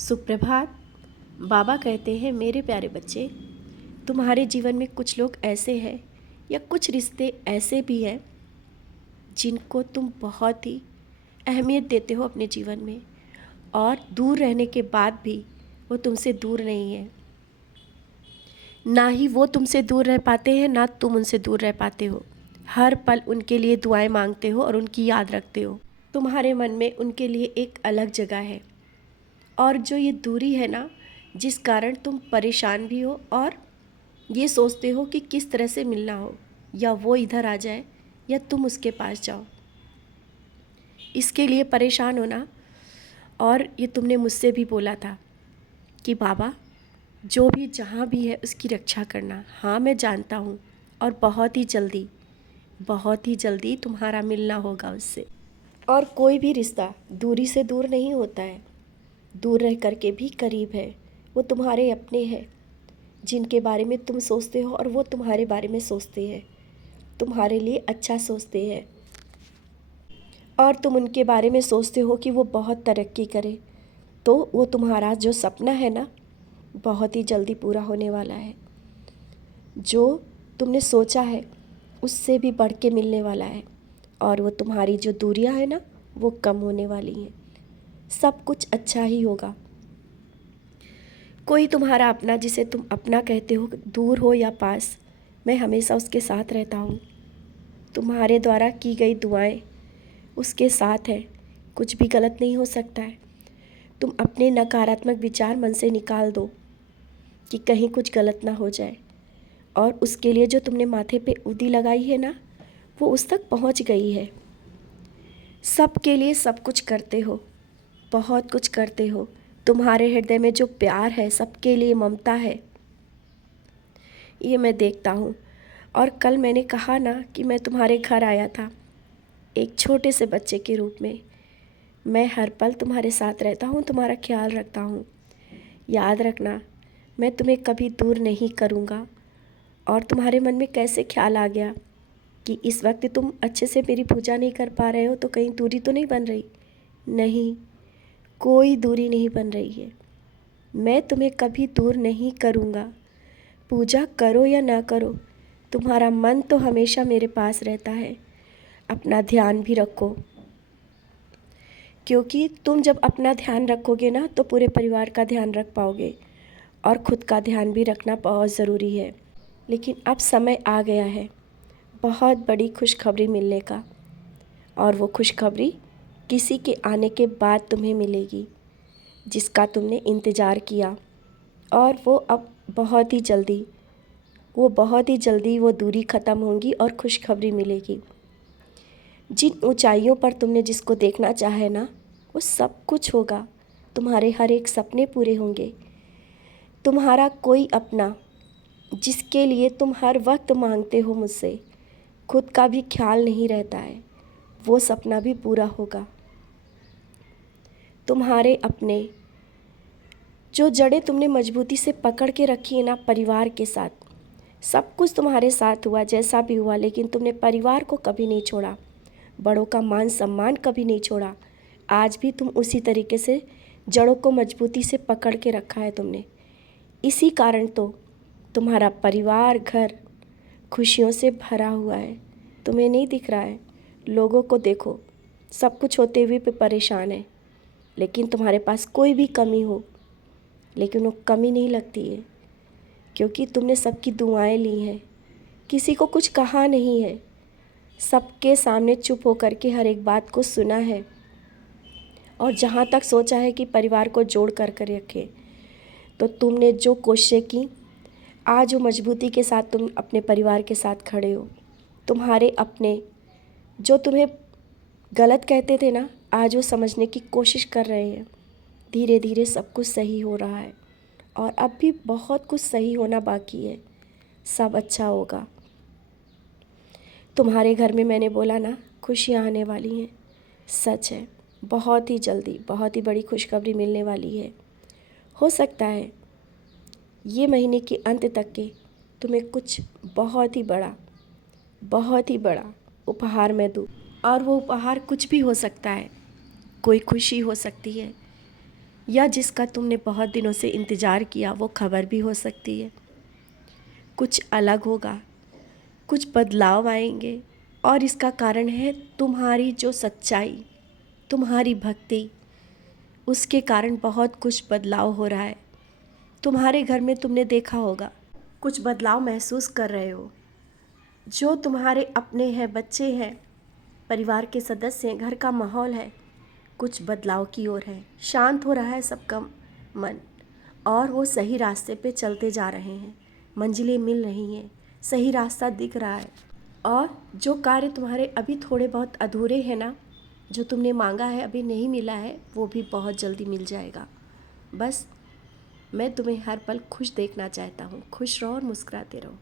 सुप्रभात। बाबा कहते हैं, मेरे प्यारे बच्चे, तुम्हारे जीवन में कुछ लोग ऐसे हैं या कुछ रिश्ते ऐसे भी हैं जिनको तुम बहुत ही अहमियत देते हो अपने जीवन में, और दूर रहने के बाद भी वो तुमसे दूर नहीं है। ना ही वो तुमसे दूर रह पाते हैं, ना तुम उनसे दूर रह पाते हो। हर पल उनके लिए दुआएं मांगते हो और उनकी याद रखते हो। तुम्हारे मन में उनके लिए एक अलग जगह है। और जो ये दूरी है ना, जिस कारण तुम परेशान भी हो और ये सोचते हो कि किस तरह से मिलना हो, या वो इधर आ जाए या तुम उसके पास जाओ, इसके लिए परेशान हो ना। और ये तुमने मुझसे भी बोला था कि बाबा, जो भी जहाँ भी है उसकी रक्षा करना। हाँ, मैं जानता हूँ, और बहुत ही जल्दी तुम्हारा मिलना होगा उससे। और कोई भी रिश्ता दूरी से दूर नहीं होता है, दूर रह कर के भी करीब है। वो तुम्हारे अपने हैं जिनके बारे में तुम सोचते हो, और वो तुम्हारे बारे में सोचते हैं, तुम्हारे लिए अच्छा सोचते हैं। और तुम उनके बारे में सोचते हो कि वो बहुत तरक्की करे, तो वो तुम्हारा जो सपना है ना, बहुत ही जल्दी पूरा होने वाला है। जो तुमने सोचा है उससे भी बढ़ के मिलने वाला है। और वो तुम्हारी जो दूरियां है ना, वो कम होने वाली हैं। सब कुछ अच्छा ही होगा। कोई तुम्हारा अपना, जिसे तुम अपना कहते हो, दूर हो या पास, मैं हमेशा उसके साथ रहता हूँ। तुम्हारे द्वारा की गई दुआएं उसके साथ है। कुछ भी गलत नहीं हो सकता है। तुम अपने नकारात्मक विचार मन से निकाल दो कि कहीं कुछ गलत ना हो जाए। और उसके लिए जो तुमने माथे पे उदी लगाई है ना, वो उस तक पहुँच गई है। सबके लिए सब कुछ करते हो, बहुत कुछ करते हो। तुम्हारे हृदय में जो प्यार है, सबके लिए ममता है, ये मैं देखता हूँ। और कल मैंने कहा ना कि मैं तुम्हारे घर आया था एक छोटे से बच्चे के रूप में। मैं हर पल तुम्हारे साथ रहता हूँ, तुम्हारा ख्याल रखता हूँ। याद रखना, मैं तुम्हें कभी दूर नहीं करूँगा। और तुम्हारे मन में कैसे ख्याल आ गया कि इस वक्त तुम अच्छे से मेरी पूजा नहीं कर पा रहे हो, तो कहीं दूरी तो नहीं बन रही? नहीं, कोई दूरी नहीं बन रही है। मैं तुम्हें कभी दूर नहीं करूँगा। पूजा करो या ना करो, तुम्हारा मन तो हमेशा मेरे पास रहता है। अपना ध्यान भी रखो, क्योंकि तुम जब अपना ध्यान रखोगे ना, तो पूरे परिवार का ध्यान रख पाओगे। और ख़ुद का ध्यान भी रखना बहुत ज़रूरी है। लेकिन अब समय आ गया है बहुत बड़ी खुशखबरी मिलने का। और वो खुशखबरी किसी के आने के बाद तुम्हें मिलेगी, जिसका तुमने इंतज़ार किया। और वो अब बहुत ही जल्दी वो दूरी ख़त्म होगी और खुशखबरी मिलेगी। जिन ऊंचाइयों पर तुमने जिसको देखना चाहे ना, वो सब कुछ होगा। तुम्हारे हर एक सपने पूरे होंगे। तुम्हारा कोई अपना, जिसके लिए तुम हर वक्त मांगते हो मुझसे, खुद का भी ख्याल नहीं रहता है, वो सपना भी पूरा होगा। तुम्हारे अपने, जो जड़ें तुमने मजबूती से पकड़ के रखी है ना परिवार के साथ, सब कुछ तुम्हारे साथ हुआ जैसा भी हुआ, लेकिन तुमने परिवार को कभी नहीं छोड़ा, बड़ों का मान सम्मान कभी नहीं छोड़ा। आज भी तुम उसी तरीके से जड़ों को मजबूती से पकड़ के रखा है तुमने। इसी कारण तो तुम्हारा परिवार घर खुशियों से भरा हुआ है। तुम्हें नहीं दिख रहा है? लोगों को देखो, सब कुछ होते हुए भी परेशान है। लेकिन तुम्हारे पास कोई भी कमी हो, लेकिन वो कमी नहीं लगती है, क्योंकि तुमने सबकी दुआएं ली हैं। किसी को कुछ कहा नहीं है, सबके सामने चुप होकर के हर एक बात को सुना है। और जहाँ तक सोचा है कि परिवार को जोड़ कर रखे, तो तुमने जो कोशिशें की, आज वो मजबूती के साथ तुम अपने परिवार के साथ खड़े हो। तुम्हारे अपने, जो तुम्हें गलत कहते थे ना, आज वो समझने की कोशिश कर रहे हैं। धीरे धीरे सब कुछ सही हो रहा है, और अब भी बहुत कुछ सही होना बाकी है। सब अच्छा होगा। तुम्हारे घर में मैंने बोला ना, खुशियाँ आने वाली हैं। सच है, बहुत ही जल्दी बहुत ही बड़ी खुशखबरी मिलने वाली है। हो सकता है ये महीने के अंत तक के तुम्हें कुछ बहुत ही बड़ा उपहार मैं दूँ। और वो उपहार कुछ भी हो सकता है। कोई खुशी हो सकती है, या जिसका तुमने बहुत दिनों से इंतज़ार किया वो खबर भी हो सकती है। कुछ अलग होगा, कुछ बदलाव आएंगे और इसका कारण है तुम्हारी जो सच्चाई, तुम्हारी भक्ति, उसके कारण बहुत कुछ बदलाव हो रहा है। तुम्हारे घर में तुमने देखा होगा कुछ बदलाव महसूस कर रहे हो। जो तुम्हारे अपने हैं, बच्चे हैं, परिवार के सदस्य हैं, घर का माहौल है, कुछ बदलाव की ओर है। शांत हो रहा है सबका मन और वो सही रास्ते पे चलते जा रहे हैं। मंजिलें मिल रही हैं, सही रास्ता दिख रहा है। और जो कार्य तुम्हारे अभी थोड़े बहुत अधूरे हैं ना, जो तुमने मांगा है अभी नहीं मिला है, वो भी बहुत जल्दी मिल जाएगा। बस मैं तुम्हें हर पल खुश देखना चाहता हूँ। खुश रहो और मुस्कुराते रहो।